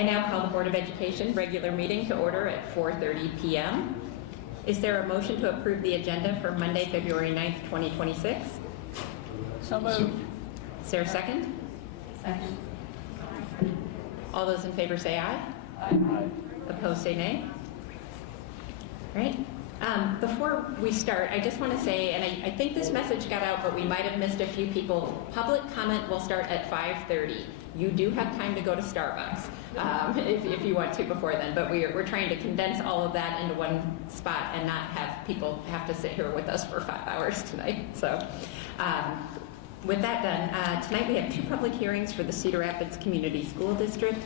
I now call the Board of Education regular meeting to order at 4:30 p.m. Is there a motion to approve the agenda for Monday, February 9th, 2026? So moved. Is there a second? Second. All those in favor say aye. Aye. Opposed say nay. All right. Before we start, I just want to say, and I think this message got out, but we might have missed a few people. Public comment will start at 5:30. You do have time to go to Starbucks if you want to before then, but we're trying to condense all of that into one spot and not have people have to sit here with us for 5 hours tonight. So with that done, tonight we have 2 public hearings for the Cedar Rapids Community School District.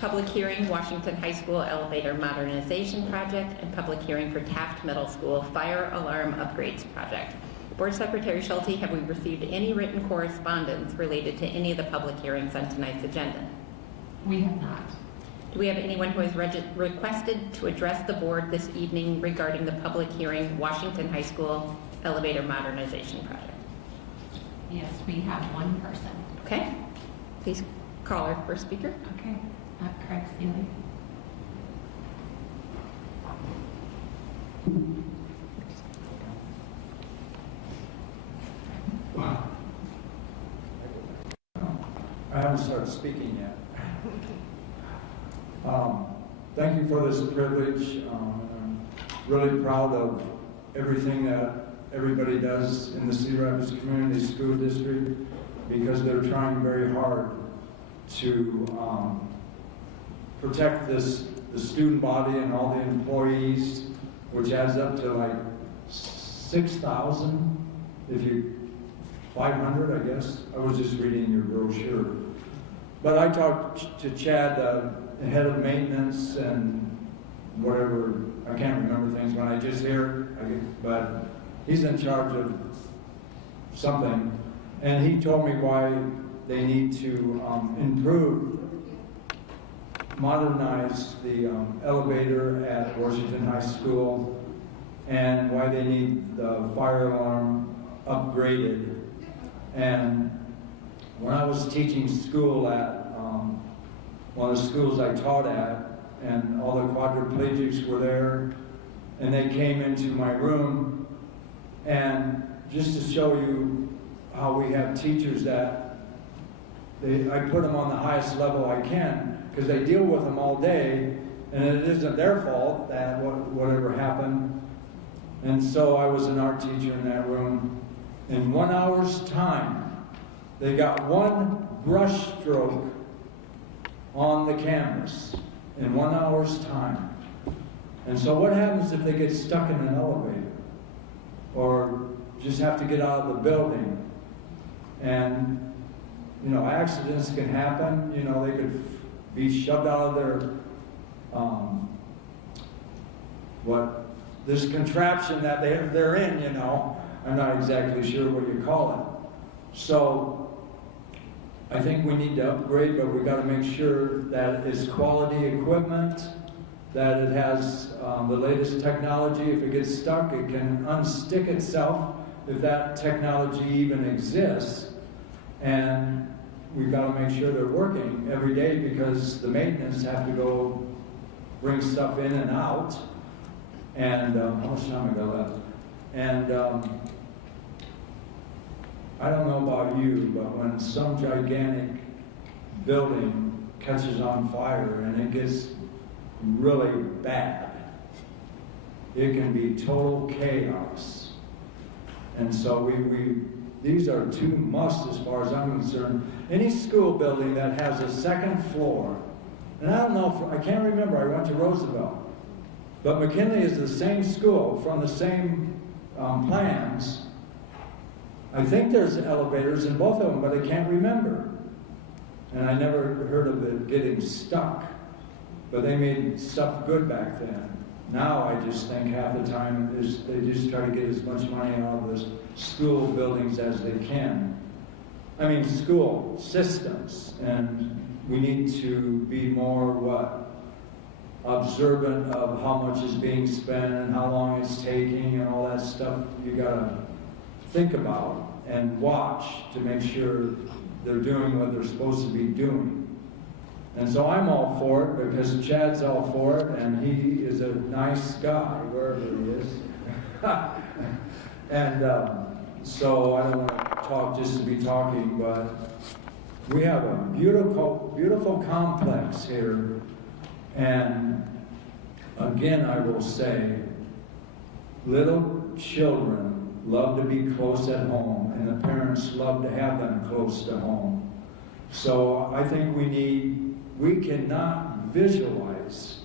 Public hearing, Washington High School Elevator Modernization Project, and public hearing for Taft Middle School Fire Alarm Upgrades Project. Board Secretary Schulte, have we received any written correspondence related to any of the public hearings on tonight's agenda? We have not. Do we have anyone who has requested to address the board this evening regarding the public hearing, Washington High School Elevator Modernization Project? Yes, we have one person. Okay, please call our first speaker. Okay, Craig Seeley. I haven't started speaking yet. Thank you for this privilege. I'm really proud of everything that everybody does in the Cedar Rapids Community School District, because they're trying very hard to protect the student body and all the employees, which adds up to like 6,000, 500, I guess. I was just reading your brochure. But I talked to Chad, the head of maintenance and whatever, I can't remember things when I just hear, but he's in charge of something. And he told me why they need to modernize the elevator at Washington High School, and why they need the fire alarm upgraded. And when I was teaching school at one of the schools I taught at, and all the quadriplegics were there, and they came into my room, and just to show you how we have teachers that I put them on the highest level I can, because they deal with them all day, and it isn't their fault that whatever happened. And so I was an art teacher in that room. In 1 hour's time, they got one brush stroke on the canvas in 1 hour's time. And so what happens if they get stuck in an elevator or just have to get out of the building? And, you know, accidents can happen. You know, they could be shoved out of their, this contraption that they're in, you know. I'm not exactly sure what you call it. So I think we need to upgrade, but we got to make sure that it's quality equipment, that it has the latest technology. If it gets stuck, it can unstick itself if that technology even exists. And we've got to make sure they're working every day, because the maintenance have to go bring stuff in and out. And how much time I got left? And I don't know about you, but when some gigantic building catches on fire and it gets really bad, it can be total chaos. And so these are 2 musts as far as I'm concerned. Any school building that has a 2nd floor, and I don't know, I can't remember, I went to Roosevelt, but McKinley is the same school from the same plans. I think there's elevators in both of them, but I can't remember. And I never heard of it getting stuck. But they made stuff good back then. Now I just think half the time they just try to get as much money out of the school buildings as they can. I mean, school systems. And we need to be more, observant of how much is being spent and how long it's taking and all that stuff. You gotta think about and watch to make sure they're doing what they're supposed to be doing. And so I'm all for it because Chad's all for it, and he is a nice guy, wherever he is. And so I don't want to talk just to be talking, but we have a beautiful, beautiful complex here. And again, I will say, little children love to be close at home, and the parents love to have them close to home. So I think we cannot visualize,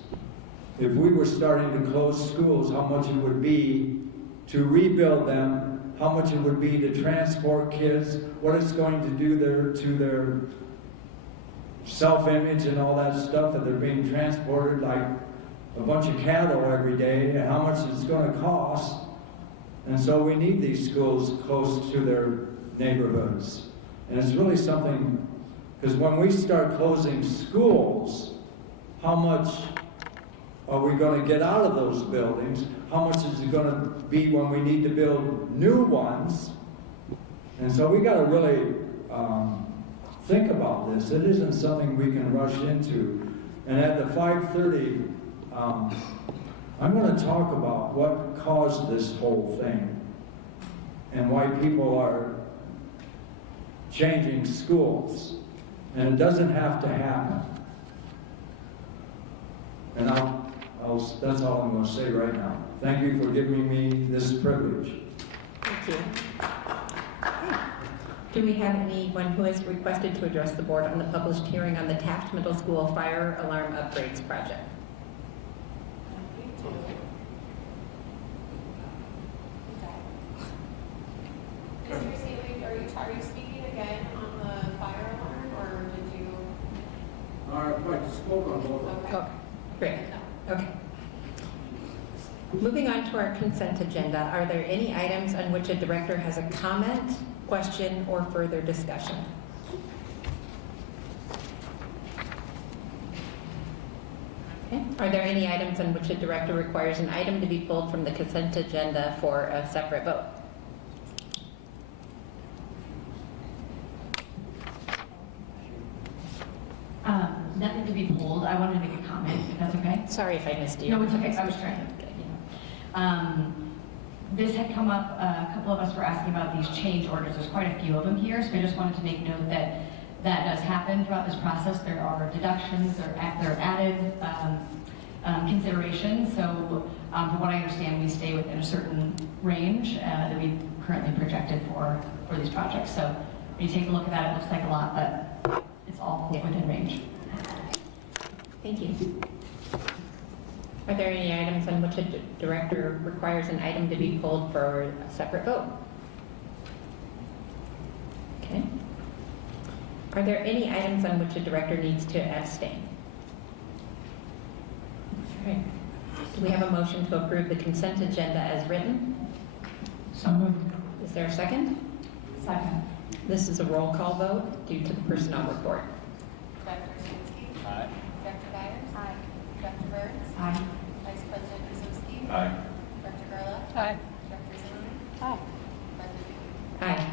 if we were starting to close schools, how much it would be to rebuild them, how much it would be to transport kids, what it's going to do to their self-image and all that stuff, that they're being transported like a bunch of cattle every day, and how much it's going to cost. And so we need these schools close to their neighborhoods. And it's really something, because when we start closing schools, how much are we going to get out of those buildings? How much is it going to be when we need to build new ones? And so we got to really think about this. It isn't something we can rush into. And at the 5:30, I'm going to talk about what caused this whole thing and why people are changing schools. And it doesn't have to happen. And that's all I'm going to say right now. Thank you for giving me this privilege. Thank you. Okay. Do we have anyone who has requested to address the board on the published hearing on the Taft Middle School fire alarm upgrades project? Mr. Seelig, are you speaking again on the fire alarm, or did you? I spoke on both. Okay, great. Okay. Moving on to our consent agenda, are there any items on which a director has a comment, question, or further discussion? Okay. Are there any items on which a director requires an item to be pulled from the consent agenda for a separate vote? Nothing to be pulled. I wanted to make a comment, if that's okay. Sorry if I missed you. No, it's okay. I was trying to. This had come up, a couple of us were asking about these change orders. There's quite a few of them here, so I just wanted to make note that that does happen throughout this process. There are deductions, there are added considerations. So from what I understand, we stay within a certain range that we've currently projected for these projects. So when you take a look at that, it looks like a lot, but it's all within range. Thank you. Are there any items on which a director requires an item to be pulled for a separate vote? Okay. Are there any items on which a director needs to abstain? All right. Do we have a motion to approve the consent agenda as written? So moved. Is there a second? Second. This is a roll call vote due to the personnel report. Dr. Zinsky? Aye. Dr. Byers? Aye. Dr. Burns? Aye. Vice President Kuzinski? Aye. Dr. Gerla? Aye. Dr. Zimmerman? Aye. President Hughes? Aye. Okay. All right.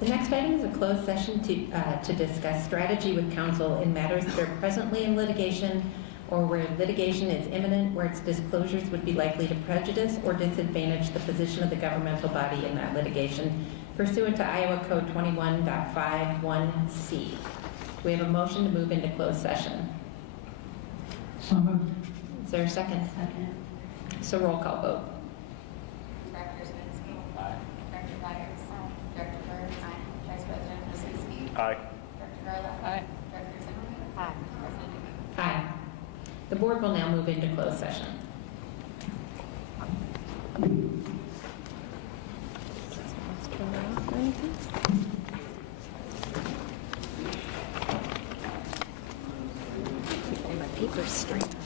The next item is a closed session to discuss strategy with counsel in matters that are presently in litigation or where litigation is imminent, where its disclosures would be likely to prejudice or disadvantage the position of the governmental body in that litigation, pursuant to Iowa Code 21.51C. Do we have a motion to move into closed session? So moved. Is there a second? Second. So roll call vote. Dr. Zinsky? Aye. Dr. Byers? Dr. Burns? Vice President Kuzinski? Aye. Dr. Gerla? Aye. Dr. Zimmerman? President Hughes? Aye. The board will now move into closed session. My paper's straight.